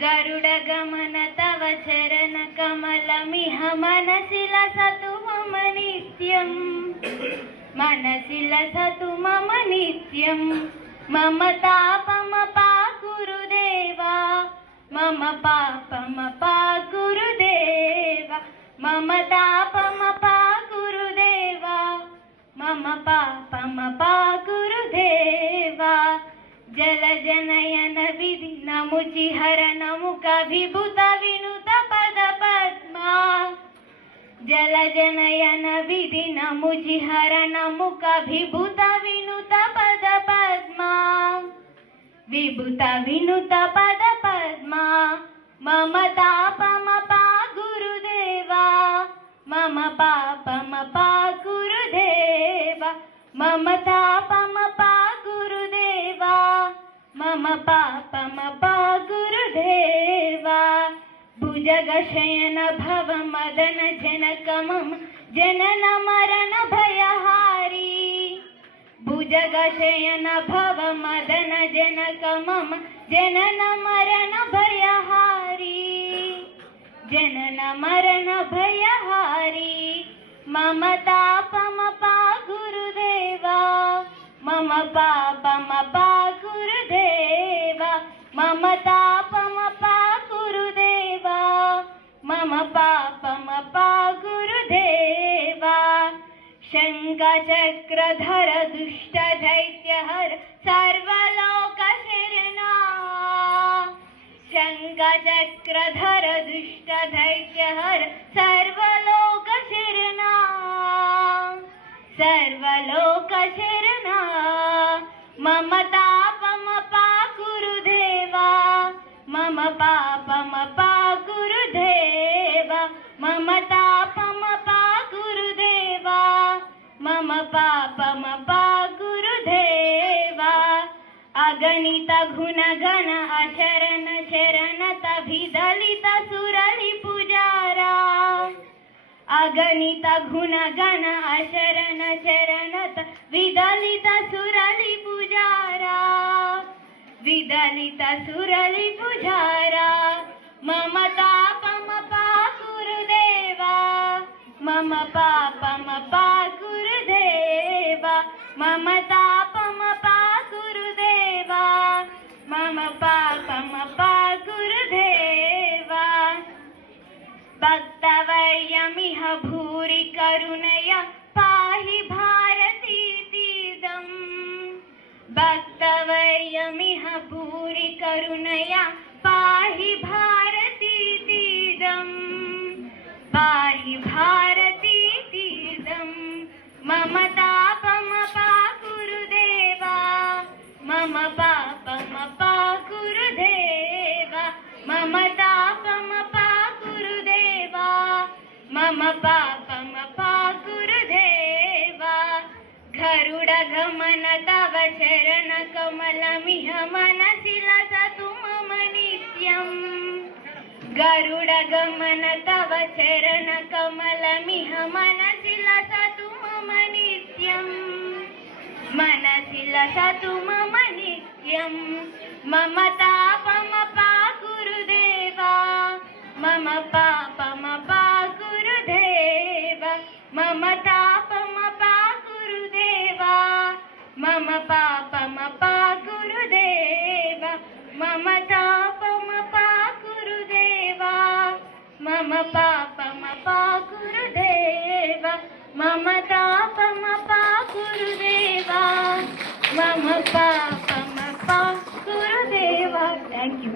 गरुडगमन तव चरणकमलमिह मनसि लसतु मम नित्यं मनसि लसतु मम नित्यं मम तापमपाकुरुदेवा मम पापमपाकुरुदेवा मम तापमपाकुरुदेवा मम पापमपाकुरुदेवा जलजनयन विधि नमुचिहर नमुखभिभूत विनुत पद पद्मा जलजनयन विधि नमुचिहर नमुखभिभूत विनुत पद पद्मा विभूत विनुत पद पद्मा मम तापमपाकुरुदेवा मम पापमपाकुरुदेवा मम तापमपाकुरुदेवा मम पापमपाकुरुदेवा भुजगशयन भव मदन जनक मम जनन मरण भयहारी भुजगशयन भव मदन जनक मम जनन मरण भयहारी जनन मरण भयहारी मम तापमपाकुरुदेवा मम पापमपाकुरुदेवा मम तापमपाकुरुदेवा मम पापमपाकुरुदेवा शङ्खचक्रधर दुष्टदैत्यहर सर्वलोकशरणा शङ्खचक्रधर दुष्टदैत्यहर सर्वलोकशरणा सर्वलोकशरणा मम तापमपाकुरुदेवा मम पापमपाकुरुदेवा मम तापमपाकुरुदेवा मम पापमपाकुरुदेवा अगणित गुणगण अशरण शरणत विदलित सुरलि पुजारा अगणित गुणगण अशरण शरणत विदलित सुरलि पुजारा विदलित सुरलि पुजारा मम तापमपाकुरुदेवा मम पापमपाकुरुदेवा मम तापमपाकुरुदेवा मम पापमपाकुरुदेवा भक्तवर्यमिह भूरि करुणया पाहि भारतीतीदम् भक्तवर्यमिह भूरि करुणया पाहि भारतीतीदम् पाहि भारतीतीदम् मम तापमपाकुरुदेवा मम पापमपाकुरुदेवा मम तापमपाकुरुदेवा मम पापमपाकुरुदेवा गरुडगमन तव चरणकमलमिह मनसि लसतु मम नित्यं गरुडगमन तव चरणकमलमिह मनसि लसतु मम नित्यं मनसि लसतु मम नित्यं मम तापमपाकुरुदेवा मम पापमपाकुरुदेवा मम तापमपाकुरुदेवा मम पापमपाकुरुदेवा मम तापमपाकुरुदेवा मम पापमपाकुरुदेवा मम तापमपाकुरुदेवा मम पापमपाकुरुदेवा। Thank you.